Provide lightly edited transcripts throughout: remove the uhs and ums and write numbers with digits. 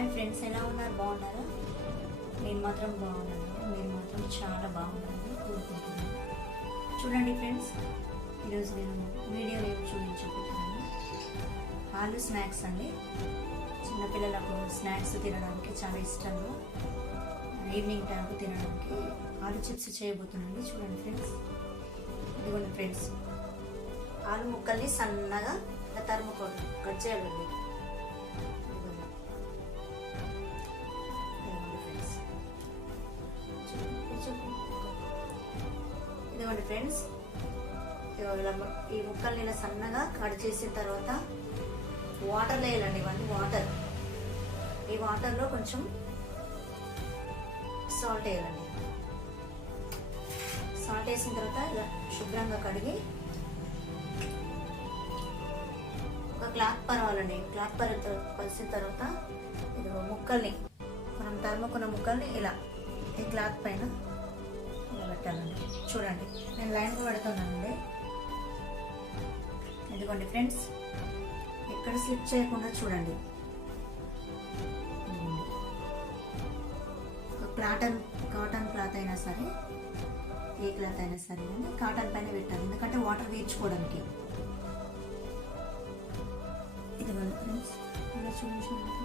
Hi friends, ఎలా ఉన్నారు? బాగున్నారా? నేను మాత్రం బాగున్నాను. మీరు మాత్రం చాలా బాగున్నారని కోరుకుంటున్నాను. చూడండి ఫ్రెండ్స్, ఈరోజు నేను వీడియో ఏమి చూపించబోతున్నాను. ఆలు స్నాక్స్ అండి. చిన్నపిల్లలకు స్నాక్స్ తినడానికి చాలా ఇష్టంగా ఈవినింగ్ టైంకి తినడానికి ఆలు చిప్స్ చేయబోతున్నాను. చూడండి ఫ్రెండ్స్, ఇదిగోండి ఫ్రెండ్స్, ఆలు ముక్కల్ని సన్నగా తరుముకోండి, కట్ చేయాలండి. ఇదిగోండి ఫ్రెండ్స్, ఈ ముక్కల్ని ఇలా సన్నగా కట్ చేసిన తర్వాత వాటర్ వేయాలండి. ఇవన్నీ వాటర్. ఈ వాటర్లో కొంచెం సాల్ట్ వేయాలండి. సాల్ట్ వేసిన తర్వాత ఇలా శుభ్రంగా కడిగి ఒక క్లాత్ పరవాలండి. క్లాత్ పరిచిన తర్వాత ఇది ముక్కల్ని, మనం తరుముకున్న ముక్కల్ని ఇలా ఈ క్లాత్ పైన ఇలా పెట్టాలండి. చూడండి, నేను లైన్గా పెడుతున్నానండి. ఇదిగోండి ఫ్రెండ్స్, ఎక్కడ స్లిప్ చేయకుండా చూడండి. కాటన్ క్లాత్ అయినా సరే, ఏ క్లాత్ అయినా సరే కానీ కాటన్ పైన పెట్టాలి, ఎందుకంటే వాటర్ వేయించుకోవడానికి. ఇదిగోండి ఫ్రెండ్స్, ఇలా చూడండి.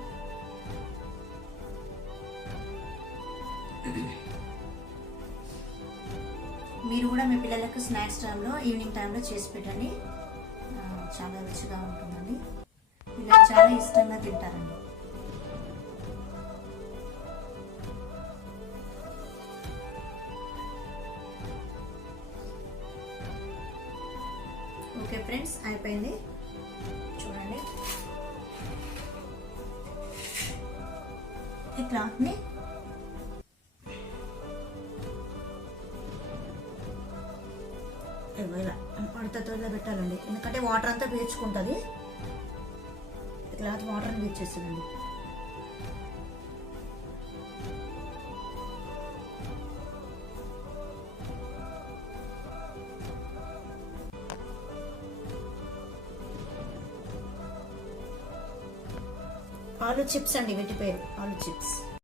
మీరు కూడా మీ పిల్లలకు స్నాక్స్ టైంలో, ఈవినింగ్ టైంలో చేసి పెట్టండి. చాలా రుచిగా ఉంటుందండి. పిల్లలు చాలా ఇష్టంగా తింటారండి. ఓకే ఫ్రెండ్స్, అయిపోయింది. చూడండి, ఈ క్లాత్ని ఇలా పడతతో పెట్టాలండి, ఎందుకంటే వాటర్ అంతా పీల్చుకుంటుంది. క్లాత్ వాటర్ని పీల్చేస్తుందండి. ఆలు చిప్స్ అండి, వీటి పేరు ఆలు చిప్స్.